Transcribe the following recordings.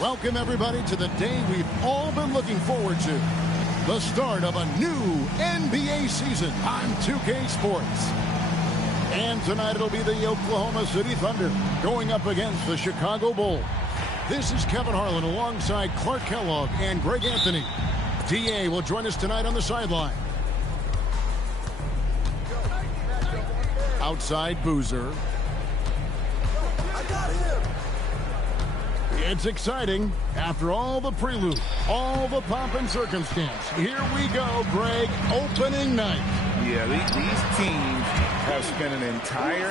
Welcome, everybody, to the day we've all been looking forward to. The start of a new NBA season on 2K Sports. And tonight it'll be the Oklahoma City Thunder going up against the Chicago Bulls. This is Kevin Harlan alongside Clark Kellogg and Greg Anthony. DA will join us tonight on the sideline. Outside Boozer. It's exciting. After all the prelude, all the pomp and circumstance, here we go, Greg, opening night. Yeah, these teams have spent an entire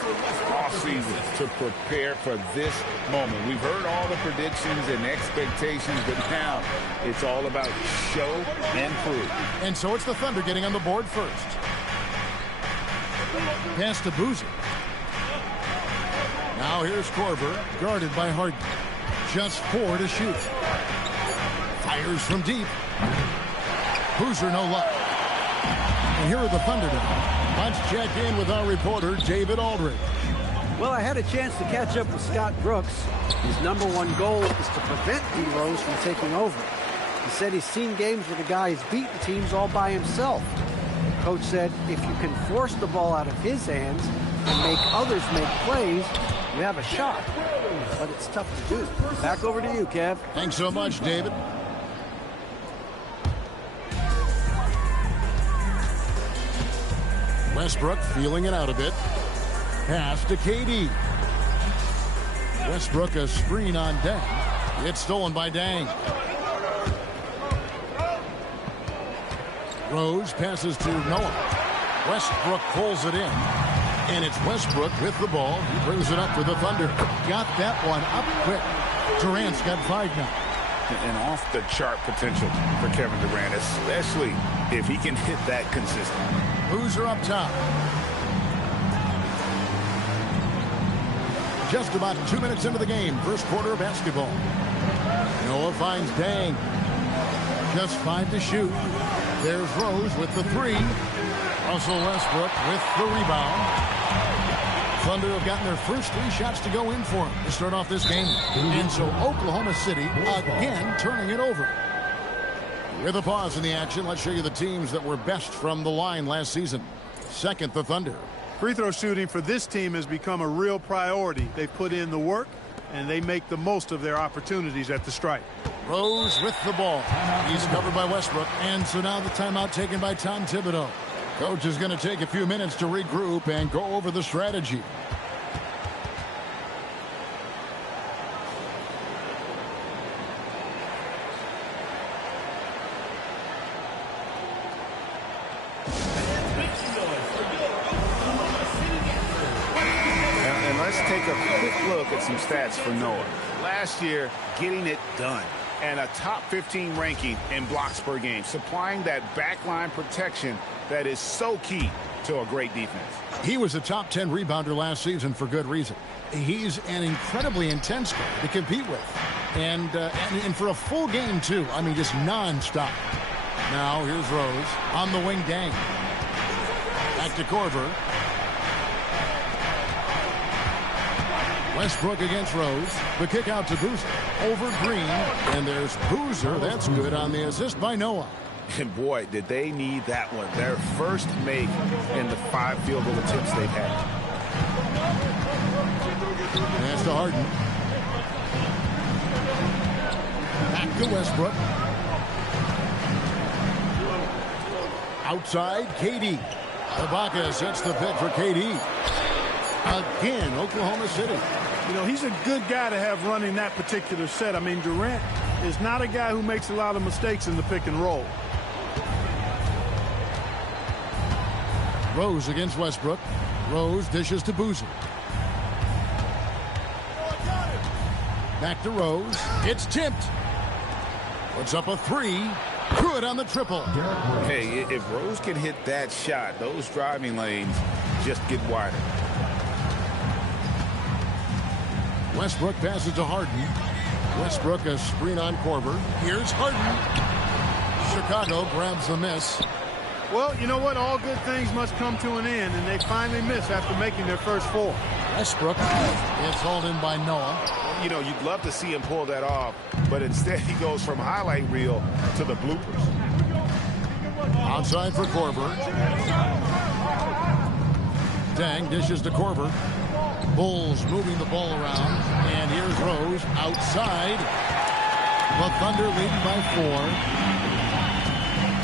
offseason to prepare for this moment. We've heard all the predictions and expectations, but now it's all about show and prove. And so it's the Thunder getting on the board first. Pass to Boozer. Now here's Korver, guarded by Harden. Just 4 to shoot. Fires from deep. Boozer no luck. And here are the Thunder now. Let's check in with our reporter, David Aldridge. Well, I had a chance to catch up with Scott Brooks. His #1 goal is to prevent DRose from taking over. He said he's seen games where the guy has beaten teams all by himself. The coach said if you can force the ball out of his hands and make others make plays, you have a shot. But it's tough to do. Back over to you, Kev. Thanks so much, David. Westbrook feeling it out a bit. Pass to KD. Westbrook a screen on Dang. It's stolen by Dang. Rose passes to Noah. Westbrook pulls it in. And it's Westbrook with the ball. He brings it up for the Thunder. Got that one up quick. Durant's got 5 now. And off-the-chart potential for Kevin Durant, especially if he can hit that consistently. Boozer up top. Just about 2 minutes into the game. First quarter of basketball. Noah finds Dang. Just 5 to shoot. There's Rose with the 3. Russell Westbrook with the rebound. Thunder have gotten their first 3 shots to go in for them to start off this game. And so Oklahoma City again turning it over. With a pause in the action, let's show you the teams that were best from the line last season. Second, the Thunder. Free throw shooting for this team has become a real priority. They've put in the work, and they make the most of their opportunities at the stripe. Rose with the ball. He's covered by Westbrook. And so now the timeout taken by Tom Thibodeau. Coach is going to take a few minutes to regroup and go over the strategy. And let's take a quick look at some stats for Noah. Last year, getting it done. And a top 15 ranking in blocks per game, supplying that backline protection that is so key to a great defense. He was a top 10 rebounder last season for good reason. He's an incredibly intense guy to compete with. And for a full game, too. I mean, just nonstop. Now, here's Rose on the wing. Dang. Back to Korver. Westbrook against Rose. The kick out to Boozer. Over Green. And there's Boozer. That's good on the assist by Noah. And boy, did they need that one. Their first make in the 5 field goal attempts they've had. Pass to Harden. Back to Westbrook. Outside, KD. Ibaka sets the pick for KD. Again, Oklahoma City. You know, he's a good guy to have running that particular set. I mean, Durant is not a guy who makes a lot of mistakes in the pick and roll. Rose against Westbrook. Rose dishes to Boozer. Back to Rose. It's tipped. Puts up a 3. Good on the triple. Hey, if Rose can hit that shot, those driving lanes just get wider. Westbrook passes to Harden. Westbrook a screen on Korver. Here's Harden. Chicago grabs the miss. Well, you know what? All good things must come to an end, and they finally miss after making their first 4. Westbrook is hauled in by Noah. You know, you'd love to see him pull that off, but instead he goes from highlight reel to the bloopers. Outside for Korver. Dang dishes to Korver. Bulls moving the ball around. And here's Rose outside. The Thunder leading by 4.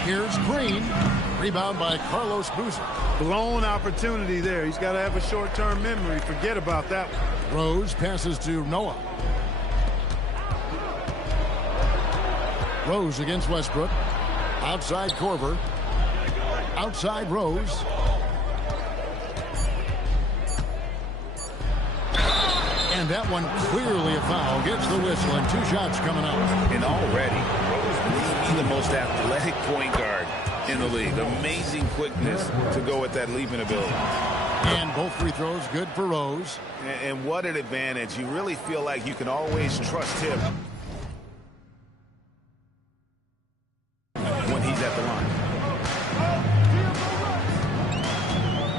Here's Green. Rebound by Carlos Boozer. Blown opportunity there. He's got to have a short-term memory. Forget about that one. Rose passes to Noah. Rose against Westbrook. Outside Korver. Outside Rose. And that one clearly a foul. Gets the whistle and 2 shots coming up. And already, Rose may be the most athletic point guard in the league. Amazing quickness to go with that leaping ability. And both free throws good for Rose. And what an advantage. You really feel like you can always trust him when he's at the line.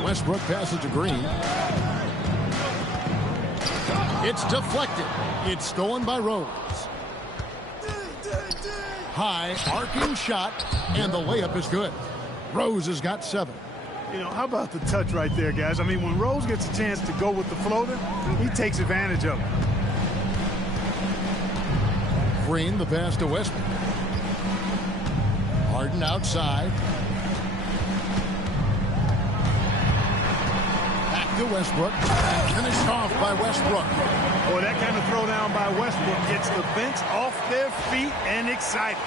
Westbrook passes to Green. It's deflected. It's stolen by Rose. High arcing shot, and the layup is good. Rose has got 7. You know, how about the touch right there, guys? I mean, when Rose gets a chance to go with the floater, he takes advantage of it. Green, the pass to Westbrook. Harden outside. Back to Westbrook. Finished off by Westbrook. Boy, that kind of throwdown by Westbrook gets the bench off their feet and excited.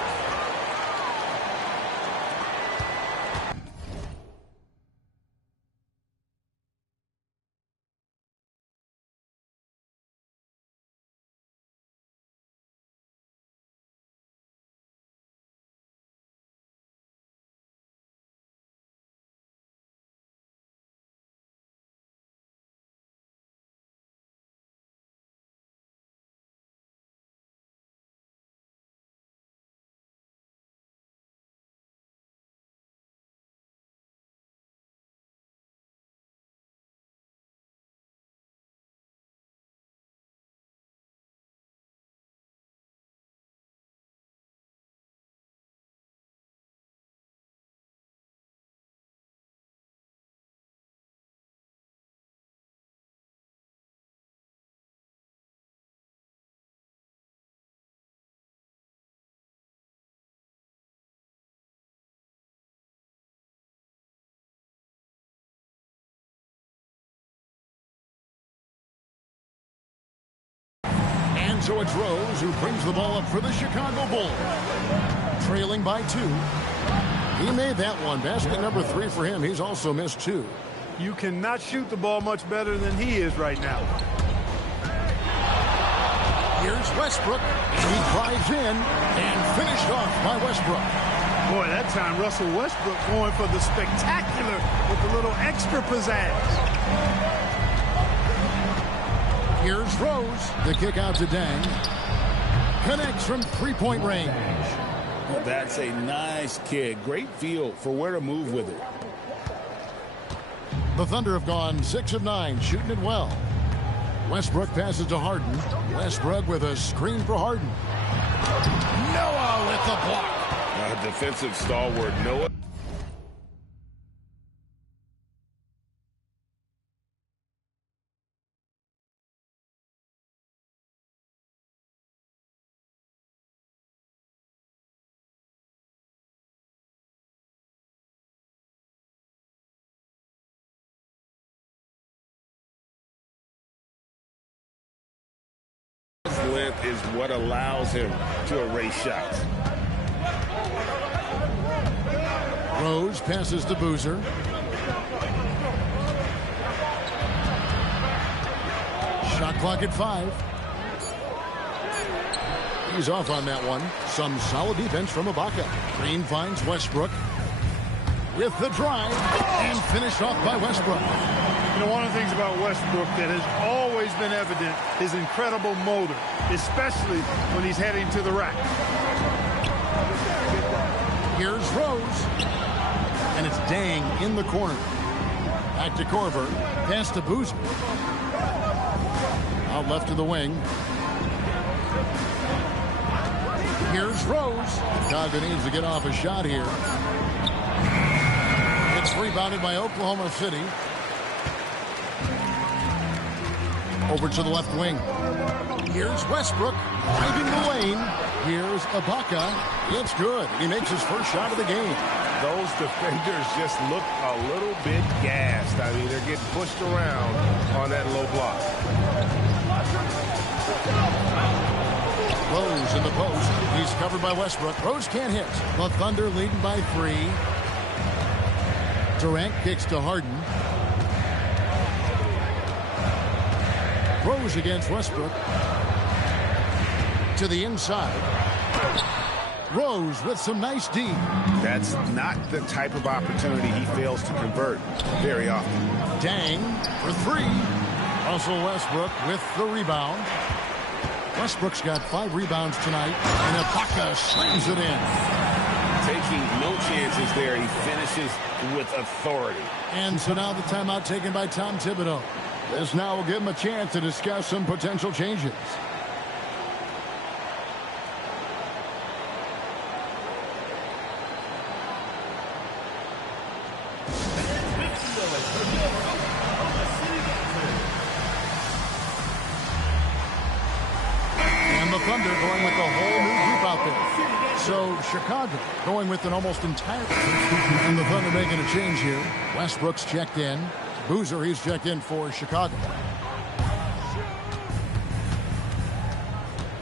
So it's Rose who brings the ball up for the Chicago Bulls. Trailing by 2. He made that one. Basket number 3 for him. He's also missed 2. You cannot shoot the ball much better than he is right now. Here's Westbrook. He drives in and finished off by Westbrook. Boy, that time Russell Westbrook going for the spectacular with a little extra pizzazz. Here's Rose. The kick out to Dang. Connects from 3-point range. Well, that's a nice kick. Great feel for where to move with it. The Thunder have gone 6 of 9, shooting it well. Westbrook passes to Harden. Westbrook with a screen for Harden. Noah with the block. Defensive stalwart Noah. Length is what allows him to erase shots. Rose passes to Boozer. Shot clock at 5. He's off on that one. Some solid defense from Ibaka. Green finds Westbrook with the drive and finished off by Westbrook. You know, one of the things about Westbrook that has always been evident is incredible motor, especially when he's heading to the rack. Here's Rose. And it's Dang in the corner. Back to Korver. Pass to Boozer. Out left to the wing. Here's Rose. Chicago needs to get off a shot here. It's rebounded by Oklahoma City. Over to the left wing. Here's Westbrook driving the lane. Here's Ibaka. It's good. He makes his first shot of the game. Those defenders just look a little bit gassed. I mean, they're getting pushed around on that low block. Rose in the post. He's covered by Westbrook. Rose can't hit. The Thunder leading by 3. Durant kicks to Harden. Rose against Westbrook. To the inside. Rose with some nice D. That's not the type of opportunity he fails to convert very often. Dang for 3. Russell Westbrook with the rebound. Westbrook's got 5 rebounds tonight, and Ibaka slams it in. Taking no chances there. He finishes with authority. And so now the timeout taken by Tom Thibodeau. This now will give him a chance to discuss some potential changes. And the Thunder going with a whole new group out there. So Chicago going with an almost entire... And the Thunder making a change here. Westbrook's checked in. Boozer, he's checked in for Chicago.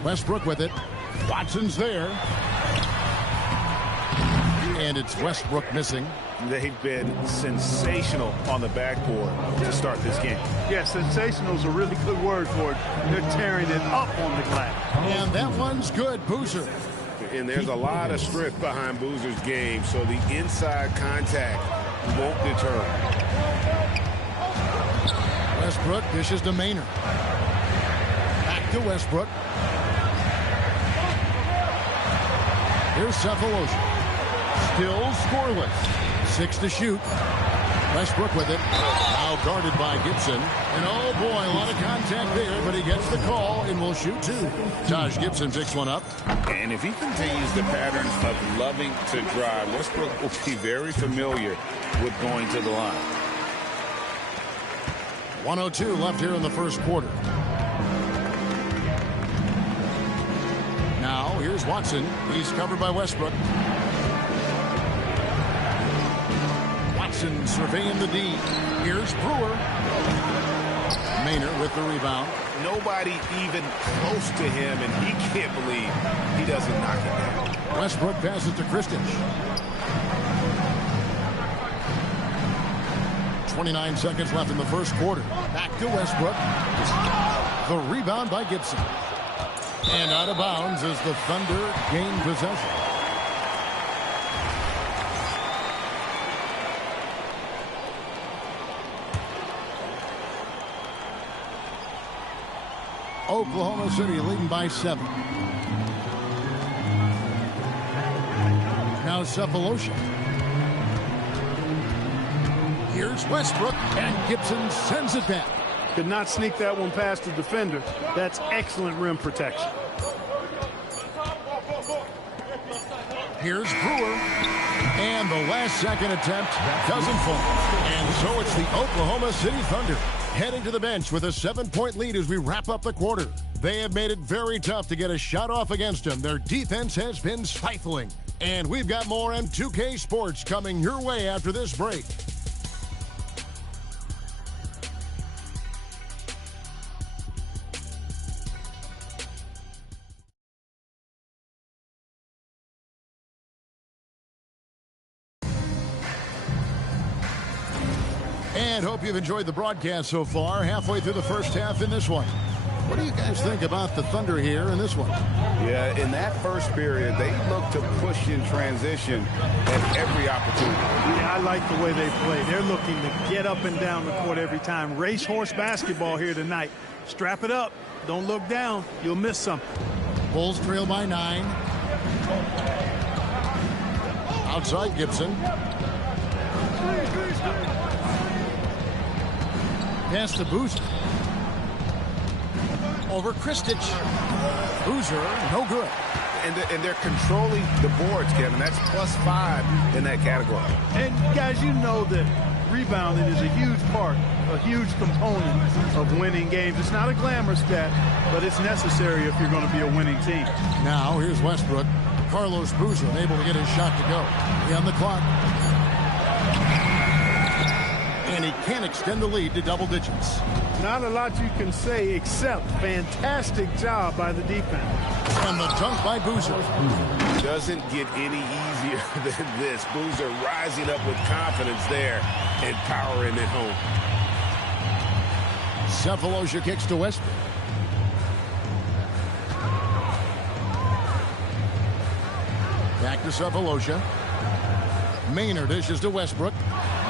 Westbrook with it. Watson's there. And it's Westbrook missing. They've been sensational on the backboard to start this game. Yeah, sensational is a really good word for it. They're tearing it up on the glass. And that one's good. Boozer. And there's a lot of strength behind Boozer's game, so the inside contact won't deter him. Westbrook dishes to Maynard. Back to Westbrook. Here's Cephalosha. Still scoreless. 6 to shoot. Westbrook with it. Now guarded by Gibson. And oh boy, a lot of contact there, but he gets the call and will shoot 2. Taj Gibson picks one up. And if he continues the pattern of loving to drive, Westbrook will be very familiar with going to the line. 1:02 left here in the first quarter. Now here's Watson. He's covered by Westbrook. Watson surveying the D. Here's Brewer. Maynard with the rebound. Nobody even close to him, and he can't believe he doesn't knock it down. Westbrook passes to Kristich. 29 seconds left in the first quarter. Back to Westbrook. The rebound by Gibson. And out of bounds as the Thunder gain possession. Oklahoma City leading by 7. Now Cephalosha. Here's Westbrook, and Gibson sends it back. Could not sneak that one past the defender. That's excellent rim protection. Here's Brewer. And the last second attempt doesn't fall. And so it's the Oklahoma City Thunder heading to the bench with a 7-point lead as we wrap up the quarter. They have made it very tough to get a shot off against them. Their defense has been stifling. And we've got more M2K Sports coming your way after this break. And hope you've enjoyed the broadcast so far. Halfway through the first half in this one. What do you guys think about the Thunder here in this one? Yeah, in that first period, they look to push in transition at every opportunity. Yeah, I like the way they play. They're looking to get up and down the court every time. Racehorse basketball here tonight. Strap it up. Don't look down. You'll miss something. Bulls trail by 9. Outside Gibson. Pass to Boozer. Over Kristich. Boozer, no good. And they're controlling the boards, Kevin. That's +5 in that category. And, guys, you know that rebounding is a huge part, a huge component of winning games. It's not a glamour stat, but it's necessary if you're going to be a winning team. Now, here's Westbrook. Carlos Boozer unable to get his shot to go. He on the clock. And he can't extend the lead to double digits. Not a lot you can say except fantastic job by the defense. And the dunk by Boozer. Doesn't get any easier than this. Boozer rising up with confidence there and powering it home. Cephalosha kicks to Westbrook. Back to Cephalosha. Maynard dishes to Westbrook.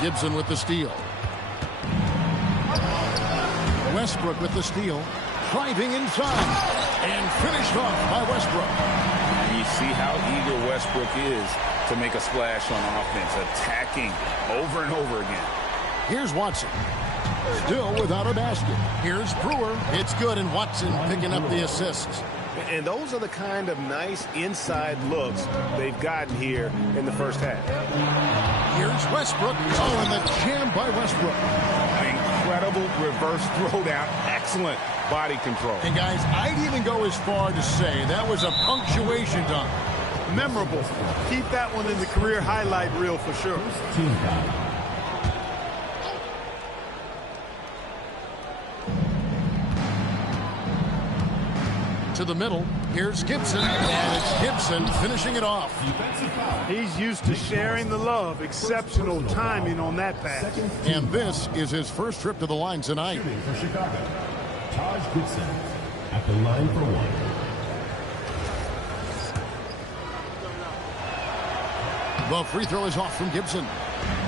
Gibson with the steal. Westbrook with the steal. Driving inside. And finished off by Westbrook. You see how eager Westbrook is to make a splash on offense, attacking over and over again. Here's Watson. Still without a basket. Here's Brewer. It's good, and Watson picking up the assists. And those are the kind of nice inside looks they've gotten here in the first half. Here's Westbrook. Oh, and the jam by Westbrook. Incredible reverse throwdown. Excellent body control. And, guys, I'd even go as far to say that was a punctuation dunk. Memorable. Keep that one in the career highlight reel for sure. To the middle. Here's Gibson. And it's Gibson finishing it off. He's used to sharing the love. Exceptional timing on that pass. And this is his first trip to the line tonight. For Chicago, Taj Gibson at the line for one. The free throw is off from Gibson.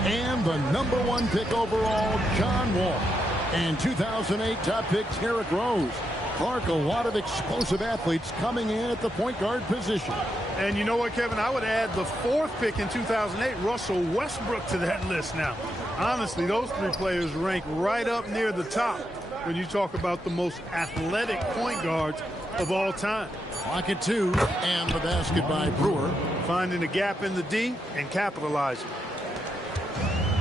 And the #1 pick overall, John Wall. And 2008 top pick, DRose. Clark, a lot of explosive athletes coming in at the point guard position. And you know what, Kevin? I would add the 4th pick in 2008, Russell Westbrook, to that list now. Honestly, those 3 players rank right up near the top when you talk about the most athletic point guards of all time. Clock at 2, and the basket by Brewer. Finding a gap in the D and capitalizing.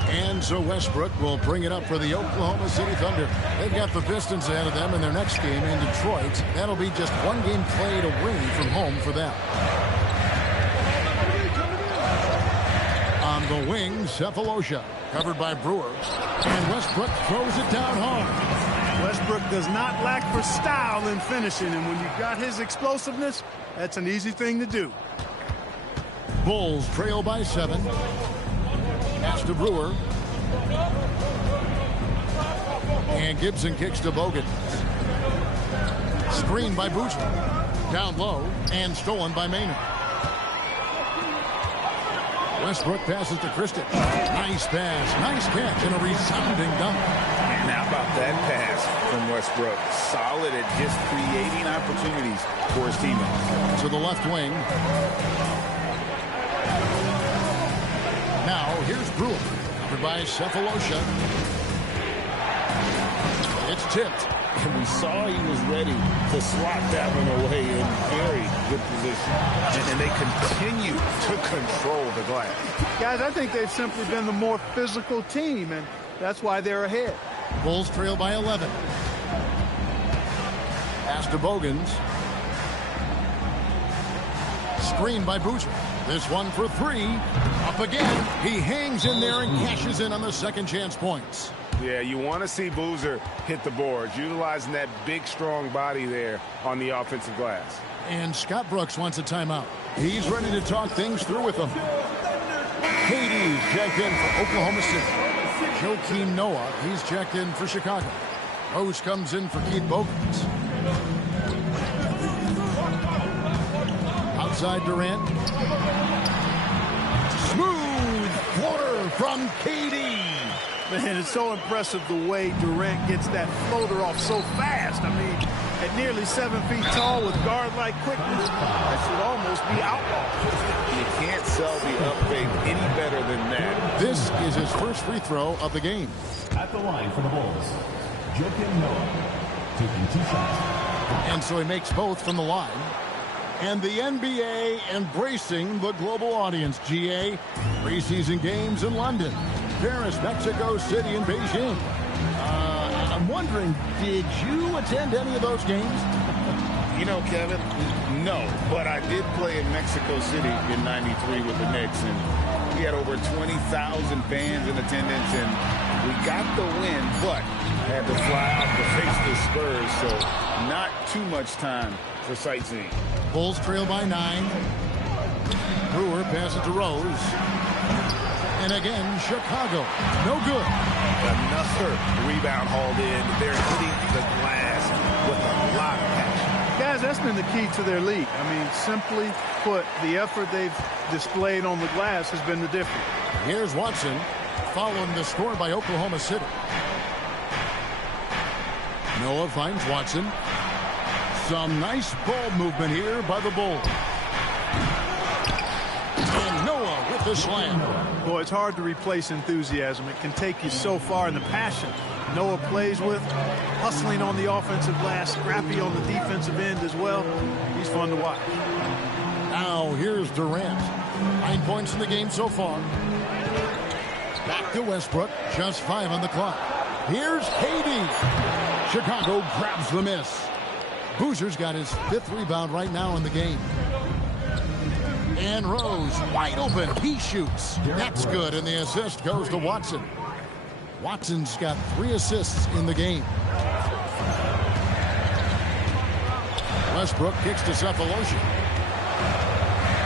And so Westbrook will bring it up for the Oklahoma City Thunder. They've got the Pistons ahead of them in their next game in Detroit. That'll be just 1 game played away from home for them. On the wing, Cephalosha, covered by Brewer. And Westbrook throws it down home. Westbrook does not lack for style in finishing, and when you've got his explosiveness, that's an easy thing to do. Bulls trail by 7. Pass to Brewer. And Gibson kicks to Bogut. Screen by Boozer. Down low and stolen by Maynard. Westbrook passes to Kristich. Nice pass, nice catch, and a resounding dunk. And how about that pass from Westbrook? Solid at just creating opportunities for his teammates. To the left wing. Now, here's Brewer, covered by Cephalosha. It's tipped. And we saw he was ready to slot that one away in very good position. And they continue to control the glass. Guys, I think they've simply been the more physical team, and that's why they're ahead. Bulls trail by 11. Pass to Bogans. Screen by Boozer. This one for 3. Up again. He hangs in there and cashes in on the second chance points. Yeah, you want to see Boozer hit the boards, utilizing that big, strong body there on the offensive glass. And Scott Brooks wants a timeout. He's ready to talk things through with them. Katie's checked in for Oklahoma City. Joakim Noah, he's checked in for Chicago. Rose comes in for Keith Bogans. Outside Durant. Smooth floater from KD. Man, it's so impressive the way Durant gets that floater off so fast. I mean, at nearly 7 feet tall with guard-like quickness, that should almost be outlawed. You can't sell the up-fake any better than that. This is his first free throw of the game. At the line for the Bulls, Joakim Noah taking 2 shots. And so he makes both from the line. And the NBA embracing the global audience, GA. Preseason games in London, Paris, Mexico City, and Beijing. I'm wondering, did you attend any of those games? You know, Kevin, no. But I did play in Mexico City in '93 with the Knicks, and we had over 20,000 fans in attendance, and we got the win, but had to fly out to face the Spurs, so not too much time for sightseeing. Bulls trail by 9. Brewer passes to Rose. And again, Chicago. No good. Another rebound hauled in. They're hitting the glass with a lot of passion. Guys, that's been the key to their lead. I mean, simply put, the effort they've displayed on the glass has been the difference. Here's Watson, following the score by Oklahoma City. Noah finds Watson. Some nice ball movement here by the Bulls. And Noah with the slam. Boy, it's hard to replace enthusiasm. It can take you so far in the passion Noah plays with, hustling on the offensive glass, scrappy on the defensive end as well. He's fun to watch. Now here's Durant. 9 points in the game so far. Back to Westbrook. Just 5 on the clock. Here's KD. Chicago grabs the miss. Boozer's got his 5th rebound right now in the game. And Rose wide open. He shoots. That's good, and the assist goes to Watson. Watson's got 3 assists in the game. Westbrook kicks to Cephalosha.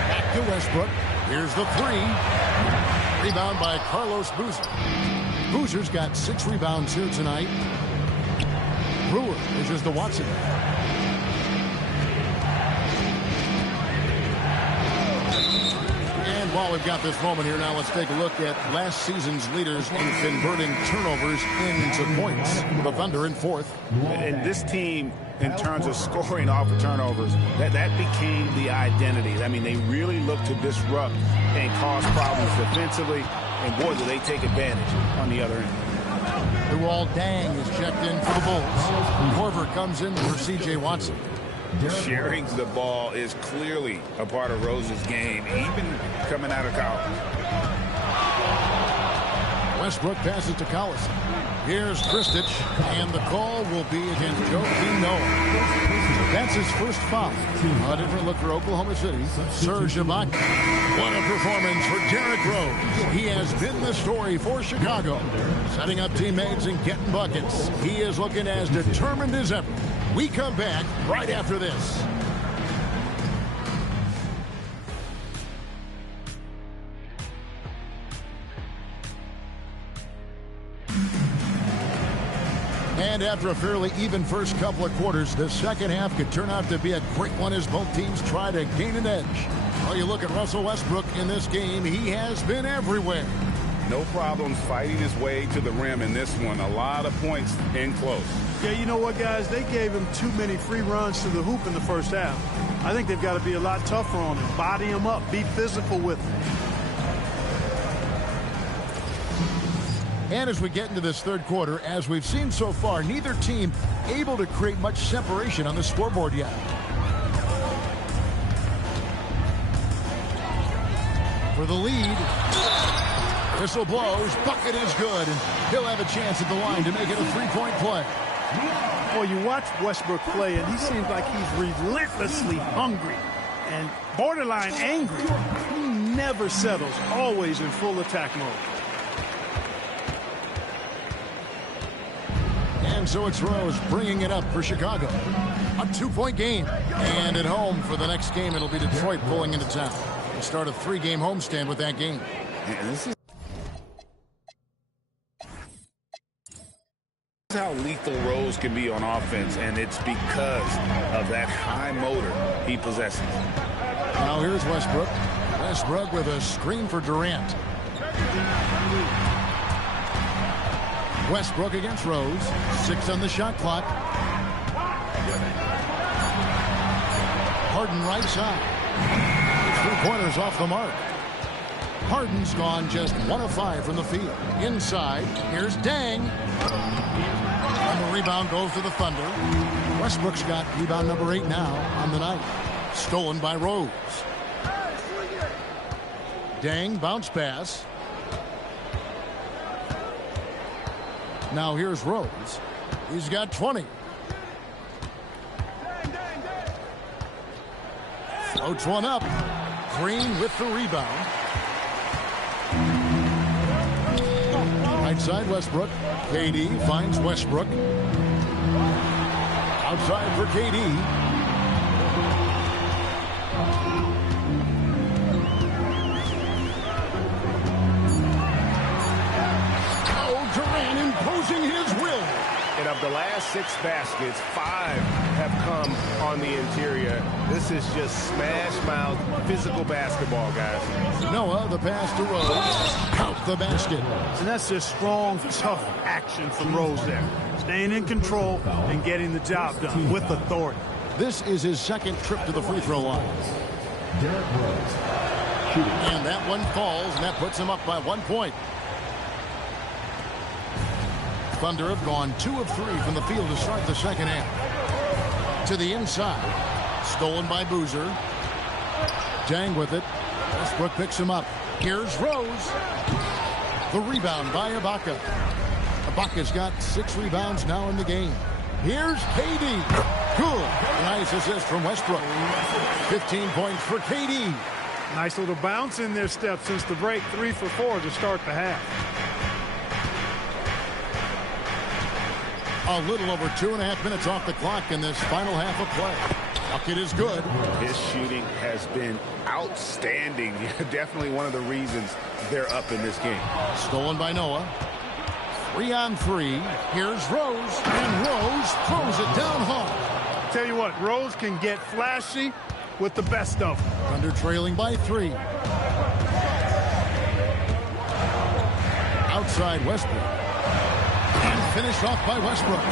Back to Westbrook. Here's the 3. Rebound by Carlos Boozer. Boozer's got 6 rebounds here tonight. Brewer pushes to Watson. And while we've got this moment here now, let's take a look at last season's leaders in converting turnovers into points. The Thunder in 4th. And this team, in terms of scoring off of turnovers, that became the identity. I mean, they really look to disrupt and cause problems defensively. And boy, do they take advantage on the other end. Luol Deng is checked in for the Bulls. Korver comes in for C.J. Watson. Sharing the ball is clearly a part of Rose's game, even coming out of college. Westbrook passes to Collison. Here's Kristich, and the call will be against Joakim Noah. That's his first foul. A different look for Oklahoma City. Serge Ibaka. What a performance for Derrick Rose. He has been the story for Chicago. Setting up teammates and getting buckets. He is looking as determined as ever. We come back right after this. And after a fairly even first couple of quarters, the second half could turn out to be a great one as both teams try to gain an edge. Well, you look at Russell Westbrook in this game, he has been everywhere. No problems fighting his way to the rim in this one. A lot of points in close. Yeah, you know what, guys? They gave him too many free runs to the hoop in the first half. I think they've got to be a lot tougher on him. Body him up. Be physical with him. And as we get into this third quarter, as we've seen so far, neither team able to create much separation on the scoreboard yet. For the lead, whistle blows, bucket is good, and he'll have a chance at the line to make it a three-point play. Well, you watch Westbrook play, and he seems like he's relentlessly hungry and borderline angry. He never settles, always in full attack mode. And so it's Rose bringing it up for Chicago. A 2-point game. And at home for the next game, it'll be Detroit pulling into town. We'll start a 3-game homestand with that game. Man, this is how lethal Rose can be on offense, and it's because of that high motor he possesses. Now here's Westbrook. Westbrook with a screen for Durant. Westbrook against Rose. 6 on the shot clock. Harden right side. 3-pointers off the mark. Harden's gone just 1 of 5 from the field. Inside, here's Deng. And the rebound goes to the Thunder. Westbrook's got rebound number 8 now on the night. Stolen by Rose. Dang bounce pass. Now here's Rose. He's got 20. Floats one up. Green with the rebound. Right side Westbrook. KD finds Westbrook. Outside for KD. Imposing his will. And of the last 6 baskets, 5 have come on the interior. This is just smash mouth physical basketball, guys. Noah, the pass to Rose. Count the basket. And that's just strong, tough action from Rose there. Staying in control and getting the job done with authority. This is his second trip to the free throw line. Rose. Shooting. And that one falls, and that puts him up by 1 point. Thunder have gone 2 of 3 from the field to start the second half. To the inside. Stolen by Boozer. Dang with it. Westbrook picks him up. Here's Rose. The rebound by Ibaka. Ibaka's got 6 rebounds now in the game. Here's KD. Good. Nice assist from Westbrook. 15 points for KD. Nice little bounce in their step since the break. 3 for 4 to start the half. A little over 2.5 minutes off the clock in this final half of play. Bucket is good. His shooting has been outstanding. Definitely one of the reasons they're up in this game. Stolen by Noah. 3 on 3. Here's Rose. And Rose throws it down hard. Tell you what, Rose can get flashy with the best of them. Thunder trailing by 3. Outside Westbrook. And finished off by Westbrook.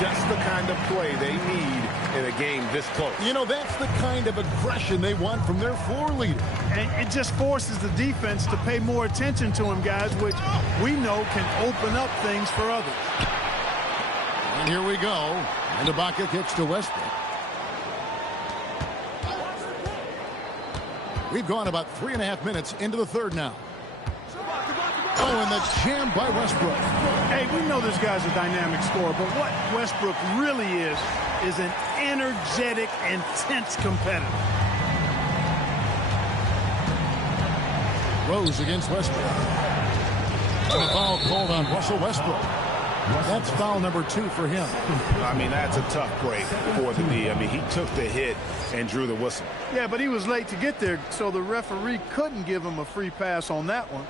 Just the kind of play they need in a game this close. You know, that's the kind of aggression they want from their floor leader. And it just forces the defense to pay more attention to him, guys, which we know can open up things for others. And here we go. And Ibaka kicks to Westbrook. We've gone about 3.5 minutes into the third now. Oh, and the jam by Westbrook. Hey, we know this guy's a dynamic scorer, but what Westbrook really is an energetic, intense competitor. Rose against Westbrook. And a foul called on Russell Westbrook. That's foul number 2 for him. I mean, that's a tough break for the D. I mean, he took the hit and drew the whistle. Yeah, but he was late to get there, so the referee couldn't give him a free pass on that one.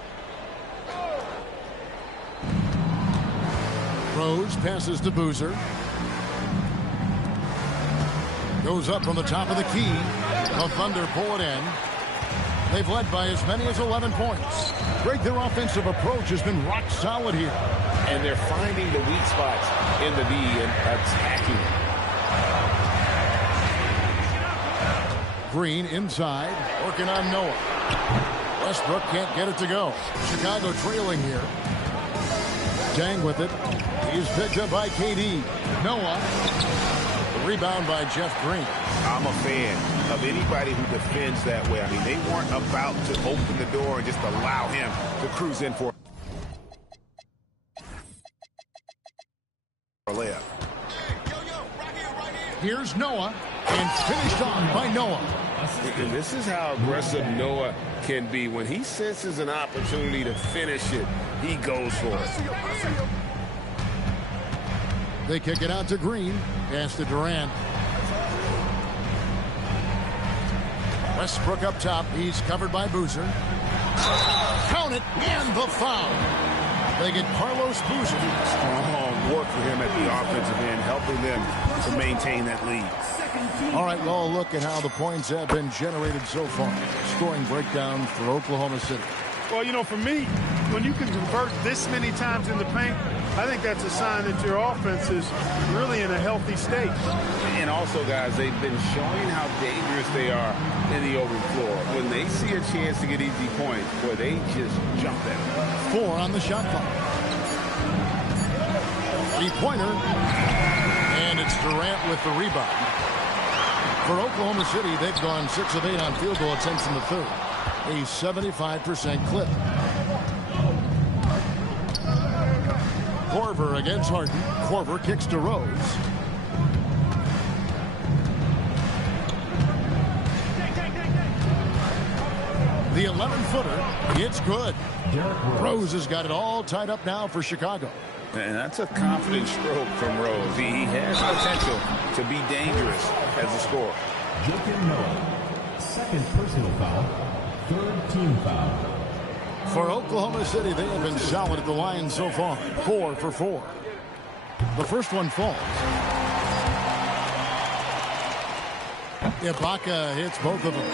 Rose passes to Boozer. Goes up from the top of the key. The Thunder pull it in. They've led by as many as 11 points. Greg, their offensive approach has been rock solid here. And they're finding the weak spots in the D and attacking. Green inside, working on Noah. Westbrook can't get it to go. Chicago trailing here. Dang with it. He's picked up by KD. Noah. The rebound by Jeff Green. I'm a fan of anybody who defends that way. I mean, they weren't about to open the door and just allow him to cruise in for a layup. Here's Noah, and finished on by Noah. And this is how aggressive Noah can be. When he senses an opportunity to finish it, he goes for it. They kick it out to Green. Pass to Durant. Westbrook up top. He's covered by Boozer. Count it, and the foul. They get Carlos Boozer. Strong work for him at the offensive end, helping them to maintain that lead. All right, well, a look at how the points have been generated so far. Scoring breakdown for Oklahoma City. Well, you know, for me, when you can convert this many times in the paint, I think that's a sign that your offense is really in a healthy state. And also, guys, they've been showing how dangerous they are in the open floor. When they see a chance to get easy points, boy, they just jump at it. 4 on the shot clock. 3-pointer. And it's Durant with the rebound. For Oklahoma City, they've gone 6 of 8 on field goal attempts in the third. A 75% clip. Korver against Harden. Korver kicks to Rose. The 11-footer, it's good. Rose has got it all tied up now for Chicago. And that's a confident stroke from Rose. He has potential to be dangerous as a scorer. Joakim Noah, second personal foul, third team foul. For Oklahoma City, they have been solid at the line so far. 4 for 4. The first one falls. Ibaka hits both of them.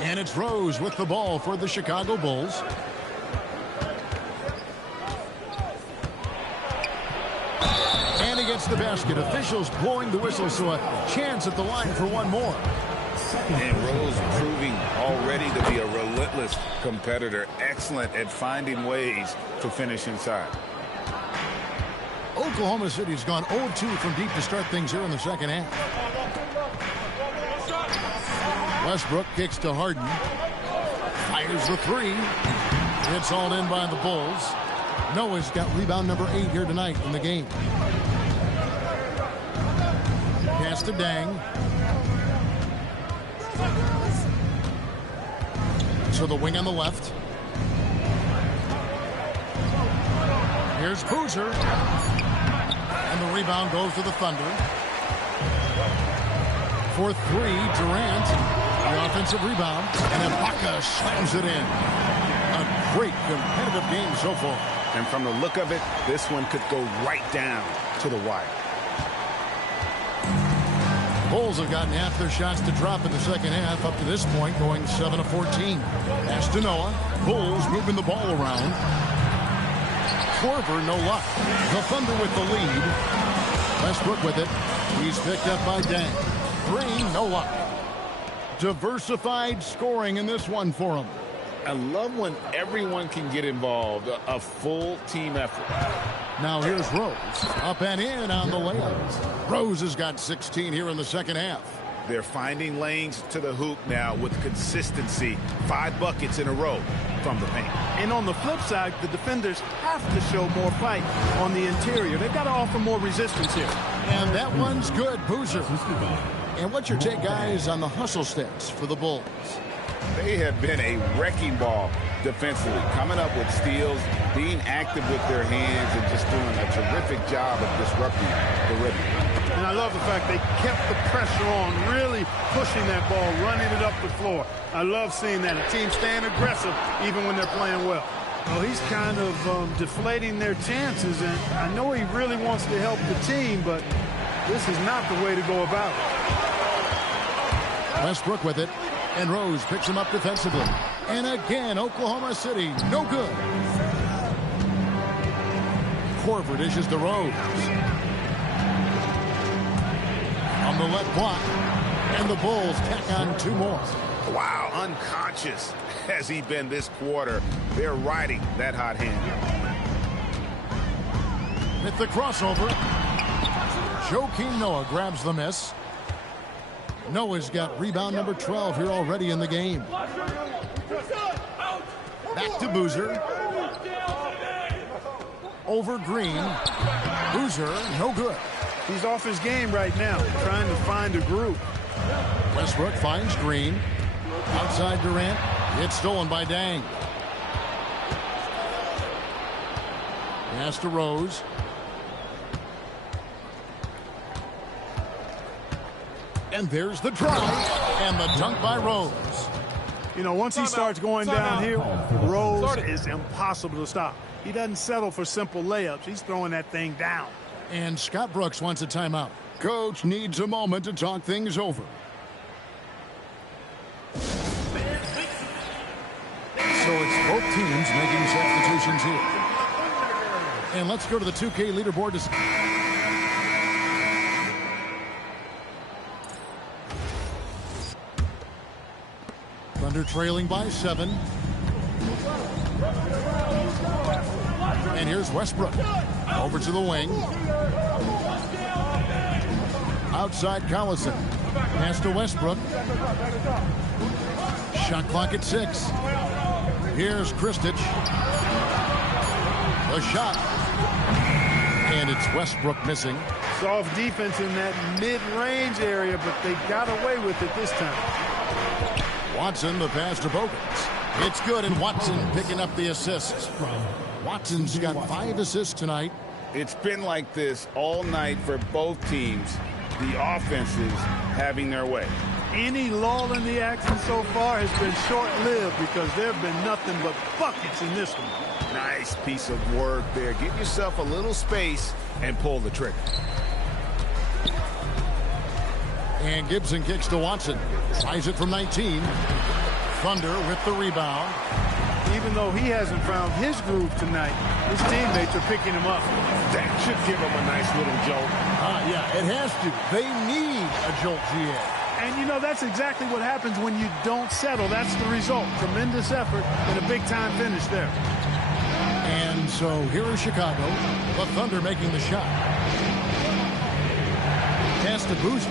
And it's Rose with the ball for the Chicago Bulls. And he gets the basket. Officials blowing the whistle, so a chance at the line for one more. And Rose proving already to be a relentless competitor. Excellent at finding ways to finish inside. Oklahoma City's gone 0-2 from deep to start things here in the second half. Westbrook kicks to Harden. Fires the 3. It's all in by the Bulls. Noah's got rebound number 8 here tonight in the game. Pass to Dang. To the wing on the left. Here's Boozer. And the rebound goes to the Thunder. For 3, Durant. The offensive rebound. And Ibaka slams it in. A great competitive game so far. And from the look of it, this one could go right down to the wire. Bulls have gotten half their shots to drop in the second half. Up to this point, going 7 of 14. Pass to Noah. Bulls moving the ball around. Korver, no luck. The Thunder with the lead. Westbrook with it. He's picked up by Dang. Green, no luck. Diversified scoring in this one for him. I love when everyone can get involved. A full team effort. Now here's Rose. Up and in on the layup. Rose has got 16 here in the second half. They're finding lanes to the hoop now with consistency. 5 buckets in a row from the paint. And on the flip side, the defenders have to show more fight on the interior. They've got to offer more resistance here. And that one's good, Boozer. And what's your take, guys, on the hustle stats for the Bulls? They have been a wrecking ball defensively, coming up with steals, being active with their hands, and just doing a terrific job of disrupting the rhythm. And I love the fact they kept the pressure on, really pushing that ball, running it up the floor. I love seeing that. A team staying aggressive even when they're playing well. Well, he's kind of deflating their chances, and I know he really wants to help the team, but this is not the way to go about it. Westbrook with it. And Rose picks him up defensively. And again, Oklahoma City, no good. Korver dishes to Rose. On the left block. And the Bulls tack on 2 more. Wow, unconscious has he been this quarter. They're riding that hot hand. With the crossover. Joakim Noah grabs the miss. Noah's got rebound number 12 here already in the game. Back to Boozer. Over Green. Boozer, no good. He's off his game right now, trying to find a group. Westbrook finds Green. Outside Durant. It's stolen by Dang. Pass to Rose. And there's the drive and the dunk by Rose. You know, once he starts going downhill, Rose is impossible to stop. He doesn't settle for simple layups. He's throwing that thing down. And Scott Brooks wants a timeout. Coach needs a moment to talk things over. So it's both teams making substitutions here. And let's go to the 2K leaderboard to... Thunder trailing by 7. And here's Westbrook. Over to the wing. Outside Collison. Pass to Westbrook. Shot clock at 6. Here's Kristich. The shot. And it's Westbrook missing. Soft defense in that mid-range area, but they got away with it this time. Watson, the pass to Bogans. It's good, and Watson picking up the assist. Watson's got 5 assists tonight. It's been like this all night for both teams. The offenses having their way. Any lull in the action so far has been short-lived because there have been nothing but buckets in this one. Nice piece of work there. Give yourself a little space and pull the trigger. And Gibson kicks to Watson. Tries it from 19. Thunder with the rebound. Even though he hasn't found his groove tonight, his teammates are picking him up. That should give him a nice little jolt. Yeah, it has to. They need a jolt, GA. And, you know, that's exactly what happens when you don't settle. That's the result. Tremendous effort and a big-time finish there. And so here is Chicago. The Thunder making the shot. Pass to Boozer.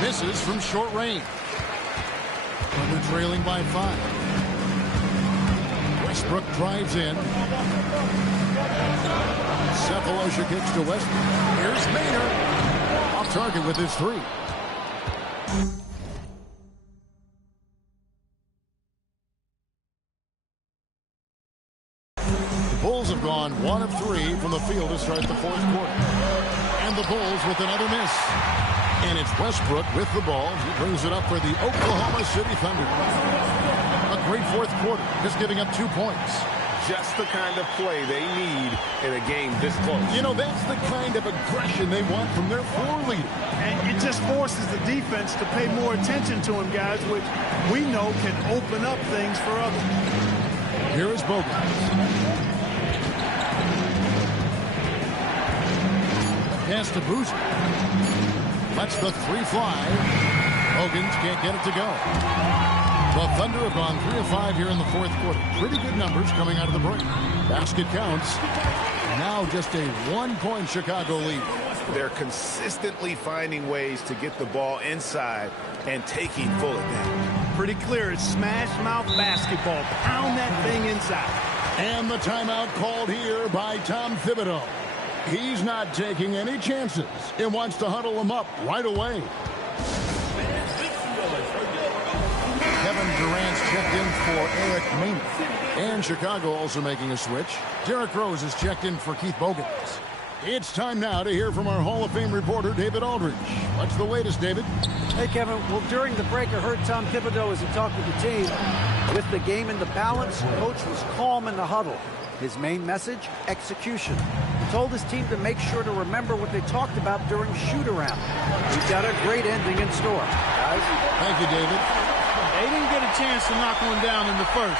Misses from short range. Thunder trailing by 5. Westbrook drives in. Cephalosha kicks to Westbrook. Here's Maynard. Off target with his 3. The Bulls have gone 1 of 3 from the field to start the 4th quarter. And the Bulls with another miss. And it's Westbrook with the ball. He brings it up for the Oklahoma City Thunder. A great 4th quarter, just giving up 2 points. Just the kind of play they need in a game this close. You know, that's the kind of aggression they want from their floor leader. And it just forces the defense to pay more attention to him, guys, which we know can open up things for others. Here is Bogans. Pass to Boozer. Lets the 3 fly. Bogans can't get it to go. The Thunder have gone 3 of 5 here in the 4th quarter. Pretty good numbers coming out of the break. Basket counts. Now just a 1-point Chicago lead. They're consistently finding ways to get the ball inside and taking full advantage. Pretty clear. It's smash mouth basketball. Pound that thing inside. And the timeout called here by Tom Thibodeau. He's not taking any chances. He wants to huddle them up right away. Kevin Durant's checked in for Eric Maynard. And Chicago also making a switch. DRose is checked in for Keith Bogans. It's time now to hear from our Hall of Fame reporter, David Aldridge. What's the latest, David? Hey, Kevin. Well, during the break, I heard Tom Thibodeau as he talked with the team. With the game in the balance, coach was calm in the huddle. His main message, execution. He told his team to make sure to remember what they talked about during shoot-around. We've got a great ending in store. Guys? Thank you, David. They didn't get a chance to knock one down in the first,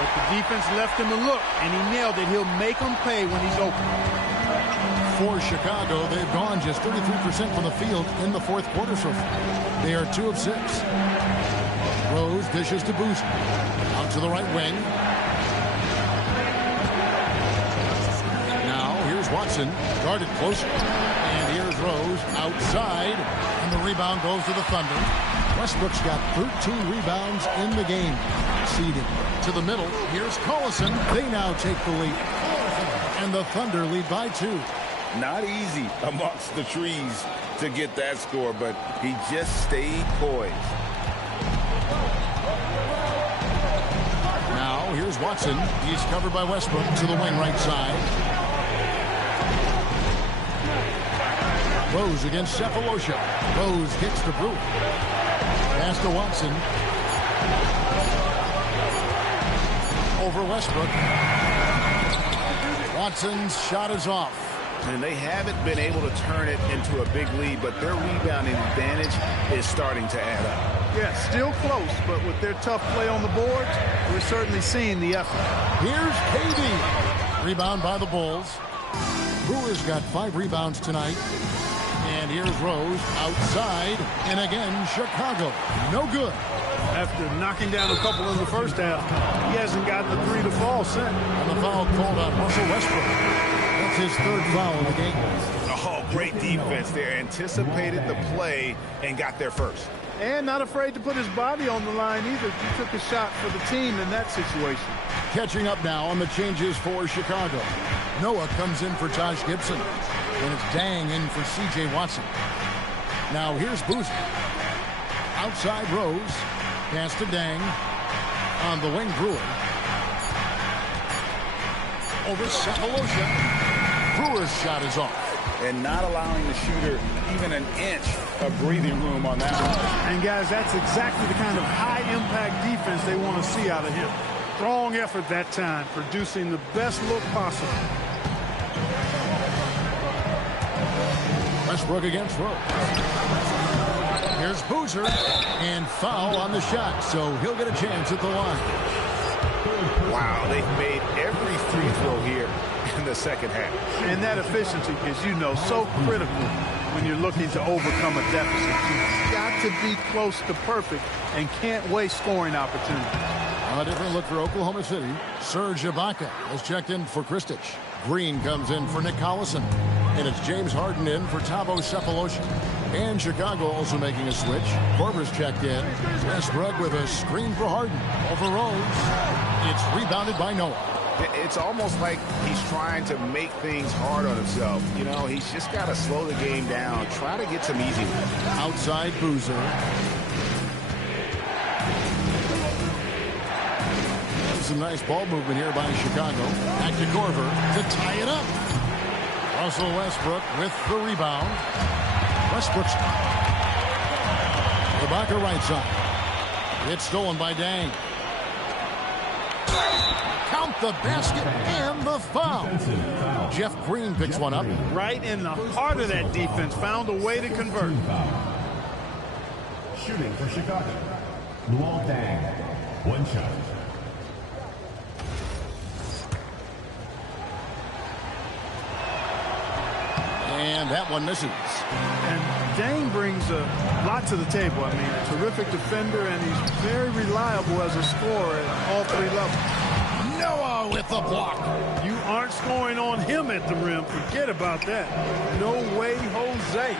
but the defense left him a look, and he nailed it. He'll make them pay when he's open. For Chicago, they've gone just 33% from the field in the 4th quarter so far. They are 2 of 6. Rose dishes to Boozer. Out to the right wing. Now, here's Watson. Guarded closer. And here's Rose outside. And the rebound goes to the Thunder. Westbrook's got 13 rebounds in the game. Seeded to the middle. Here's Collison. They now take the lead. And the Thunder lead by 2. Not easy amongst the trees to get that score, but he just stayed poised. Now, here's Watson. He's covered by Westbrook to the wing right side. Rose against Cephalosha. Rose kicks to Brewer. Pass to Watson. Over Westbrook. Watson's shot is off. And they haven't been able to turn it into a big lead, but their rebounding advantage is starting to add up. Yeah, still close, but with their tough play on the boards, we're certainly seeing the effort. Here's KD. Rebound by the Bulls. Brewer's got 5 rebounds tonight. And here's Rose outside. And again, Chicago. No good. After knocking down a couple in the first half, he hasn't gotten the 3 to fall since. And the foul called on Russell Westbrook. That's That's his third foul in the game. Oh, great defense there. Anticipated the play and got there first. And not afraid to put his body on the line either. He took a shot for the team in that situation. Catching up now on the changes for Chicago. Noah comes in for Josh Gibson. And it's Dang in for C.J. Watson. Now here's Boozer. Outside Rose. Pass to Dang. On the wing, Brewer. Over Cephalosha. Brewer's shot is off. And not allowing the shooter even an inch of breathing room on that one. And guys, that's exactly the kind of high-impact defense they want to see out of him. Strong effort that time, producing the best look possible. Westbrook against Rose. Here's Boozer, and foul on the shot, so he'll get a chance at the line. Wow, they've made every free throw here in the second half. And that efficiency is, you know, so critical when you're looking to overcome a deficit. You've got to be close to perfect and can't waste scoring opportunities. A different look for Oklahoma City. Serge Ibaka has checked in for Kristich. Green comes in for Nick Collison. And it's James Harden in for Thabo Cephalosha. And Chicago also making a switch. Korver's checked in. Westbrook with a screen for Harden. Over Rose. It's rebounded by Noah. It's almost like he's trying to make things hard on himself. You know, he's just got to slow the game down. Try to get some easy ones. Outside Boozer. Some nice ball movement here by Chicago. Back to Korver to tie it up. Russell Westbrook with the rebound. Westbrook's Ibaka right side. It's stolen by Dang. Count the basket and the foul. Jeff Green picks one up. Right in the heart of that defense. Found a way to convert. Shooting for Chicago. Luol Deng. One shot. And that one misses. And Dang brings a lot to the table. I mean, a terrific defender, and he's very reliable as a scorer at all three levels. Noah with the block. You aren't scoring on him at the rim. Forget about that. No way, Jose.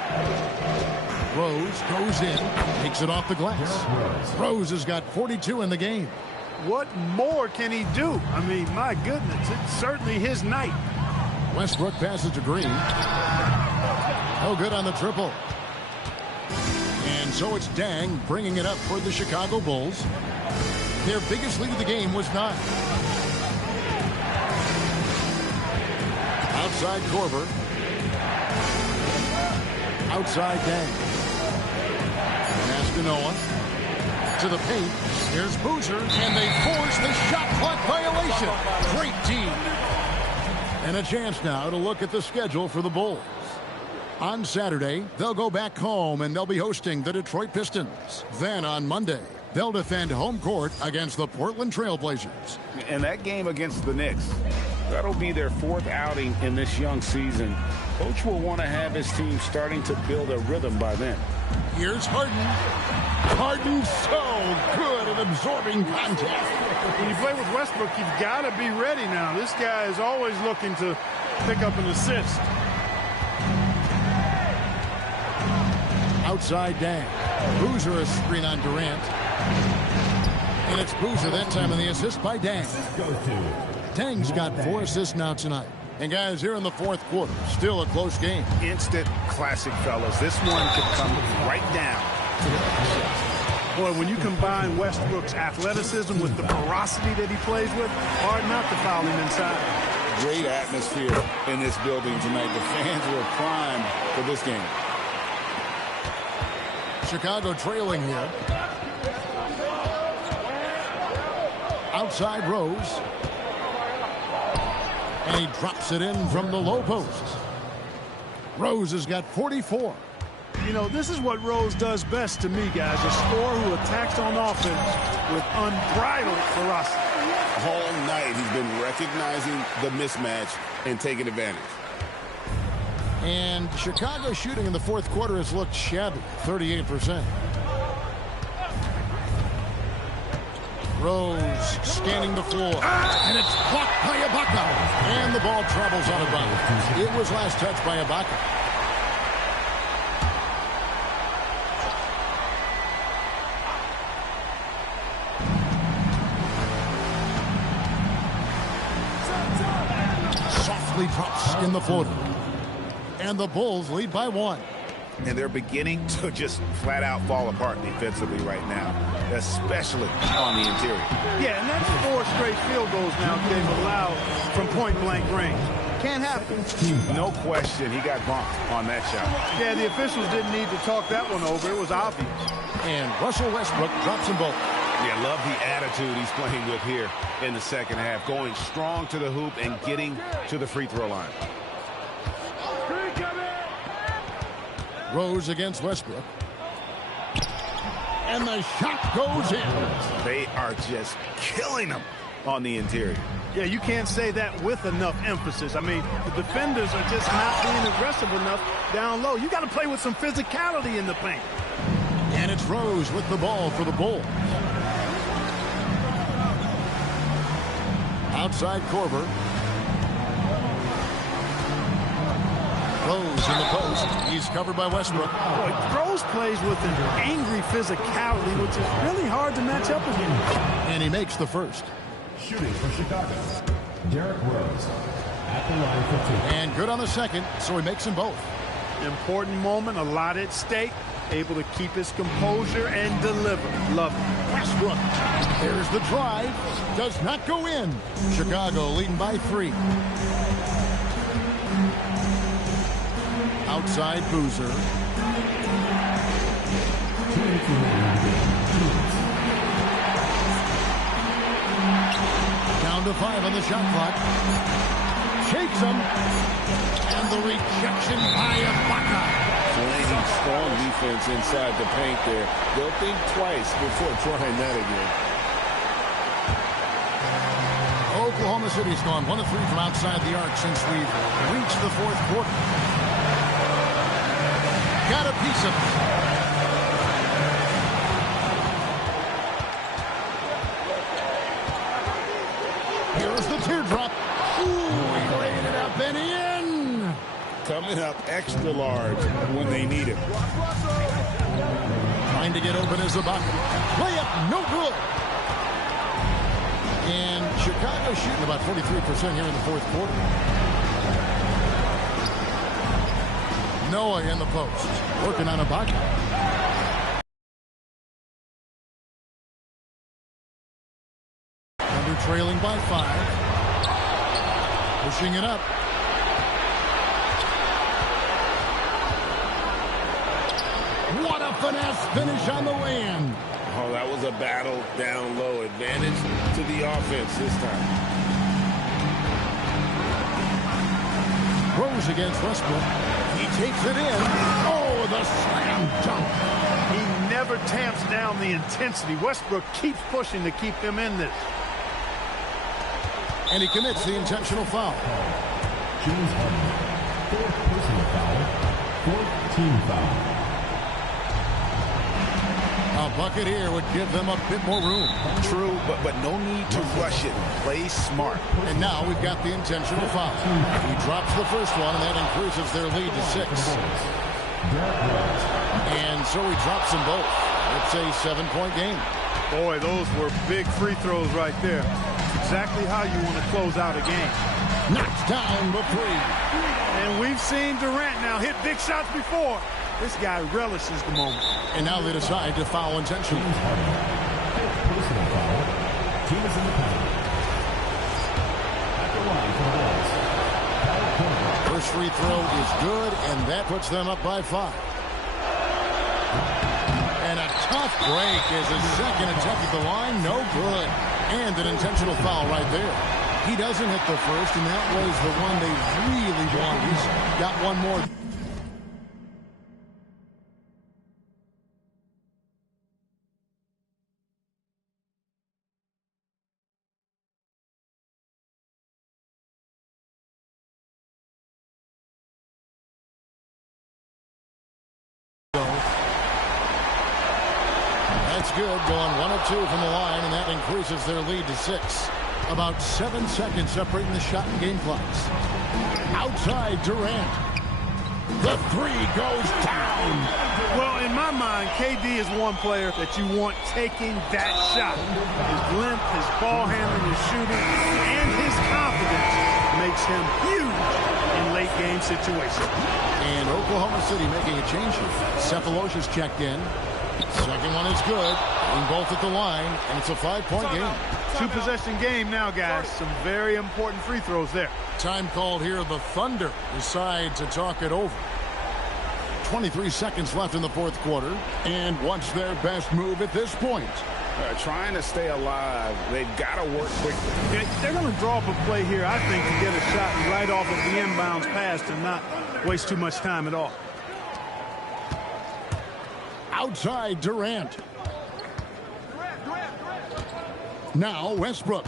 Rose goes in, takes it off the glass. Rose has got 42 in the game. What more can he do? I mean, my goodness, it's certainly his night. Westbrook passes to Green. No good on the triple. And so it's Dang bringing it up for the Chicago Bulls. Their biggest lead of the game was 9. Outside Korver. Outside Dang. Pass to Noah. To the paint. Here's Boozer. And they force the shot clock violation. Great team. And a chance now to look at the schedule for the Bulls. On Saturday, they'll go back home and they'll be hosting the Detroit Pistons. Then on Monday, they'll defend home court against the Portland Trail Blazers. And that game against the Knicks, that'll be their 4th outing in this young season. Coach will want to have his team starting to build a rhythm by then. Here's Harden. Harden so good at absorbing contact. When you play with Westbrook, you've got to be ready now. This guy is always looking to pick up an assist. Outside Dang. Boozer a screen on Durant. And it's Boozer that time in the assist by Dang. Dang's got 4 assists now tonight. And guys, here in the 4th quarter, still a close game. Instant classic, fellas. This one could come right down to the end. Boy, when you combine Westbrook's athleticism with the ferocity that he plays with, hard not to foul him inside. Great atmosphere in this building tonight. The fans were primed for this game. Chicago trailing here. Outside Rose. And he drops it in from the low post. Rose has got 44. You know, this is what Rose does best to me, guys. A scorer who attacks on offense with unbridled ferocity. All night he's been recognizing the mismatch and taking advantage. And Chicago shooting in the 4th quarter has looked shabby, 38%. Rose scanning the floor. And it's blocked by Ibaka. And the ball travels out of bounds. It was last touched by Ibaka. Softly drops in the floater. And the Bulls lead by 1. And they're beginning to just flat out fall apart defensively right now, especially on the interior. Yeah, and that's 4 straight field goals now they've allowed from point-blank range. Can't happen. No question, he got bumped on that shot. Yeah, the officials didn't need to talk that one over. It was obvious. And Russell Westbrook drops them both. Yeah, love the attitude he's playing with here in the second half, going strong to the hoop and getting to the free throw line. Rose against Westbrook. And the shot goes in. They are just killing them on the interior. Yeah, you can't say that with enough emphasis. I mean, the defenders are just not being aggressive enough down low. You got to play with some physicality in the paint. And it's Rose with the ball for the Bulls. Outside Korver. Rose in the post. He's covered by Westbrook. Boy, Rose plays with an angry physicality, which is really hard to match up against. And he makes the first. Shooting for Chicago, Derrick Rose at the line for 2. And good on the second, so he makes them both. Important moment, a lot at stake. Able to keep his composure and deliver. Love it. Westbrook. There's the drive. Does not go in. Chicago leading by 3. Outside Boozer. Down to 5 on the shot clock. Shakes him. And the rejection by Ibaka. Playing strong defense inside the paint there. They'll think twice before trying that again. Oklahoma City's gone 1 of 3 from outside the arc since we've reached the 4th quarter. Got a piece of it. Here's the teardrop. Ooh, he laid it up and in. Coming up extra large when they need it. Trying to get open as Ibaka. Layup, no good. And Chicago shooting about 43% here in the 4th quarter. Noah in the post, working on Ibaka. Under trailing by 5. Pushing it up. What a finesse finish on the way-in. Oh, that was a battle down low. Advantage to the offense this time. Rose against Westbrook. He takes it in. Oh, the slam dunk. He never tamps down the intensity. Westbrook keeps pushing to keep them in this. And he commits the intentional foul. James Harden, 4th personal foul, 4th team foul. A bucket here would give them a bit more room. True, but no need to rush it. Play smart. And now we've got the intentional foul. He drops the first one, and that increases their lead to 6. And so he drops them both. It's a 7-point game. Boy, those were big free throws right there. Exactly how you want to close out a game. Knocked down the 3. And we've seen Durant now hit big shots before. This guy relishes the moment. And now they decide to foul intentionally. Personal foul. Team is in the penalty. At the line for the Bulls. First free throw is good, and that puts them up by 5. And a tough break as his second attempt at the line, no good. And an intentional foul right there. He doesn't hit the first, and that was the one they really wanted. He's got one more. good, going 1 of 2 from the line, and that increases their lead to 6. About 7 seconds separating the shot and game clocks. Outside Durant. The three goes down. Well, in my mind, KD is one player that you want taking that shot. His length, his ball handling, his shooting, and his confidence makes him huge in late game situations. And Oklahoma City making a change here. Cephalosha's checked in. Second one is good. And both at the line, and it's a 5-point game. 2-possession game now, guys. Some very important free throws there. Time called here. The Thunder decide to talk it over. 23 seconds left in the fourth quarter. And what's their best move at this point? Trying to stay alive. They've got to work quickly. They're going to draw up a play here, I think, to get a shot right off of the inbounds pass and not waste too much time at all. Outside Durant. Now Westbrook.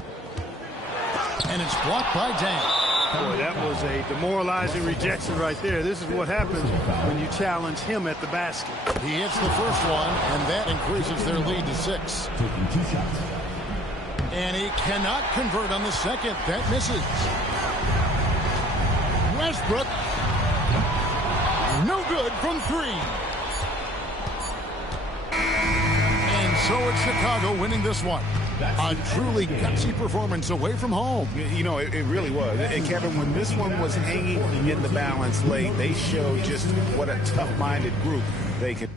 And it's blocked by Dang. Boy, that was a demoralizing rejection right there. This is what happens when you challenge him at the basket. He hits the first one, and that increases their lead to 6. Taking 2 shots. And he cannot convert on the second. That misses. Westbrook. No good from 3. And so it's Chicago winning this one. A truly gutsy performance away from home. You know, it really was. And Kevin, when this one was hanging in the balance late, they showed just what a tough-minded group they could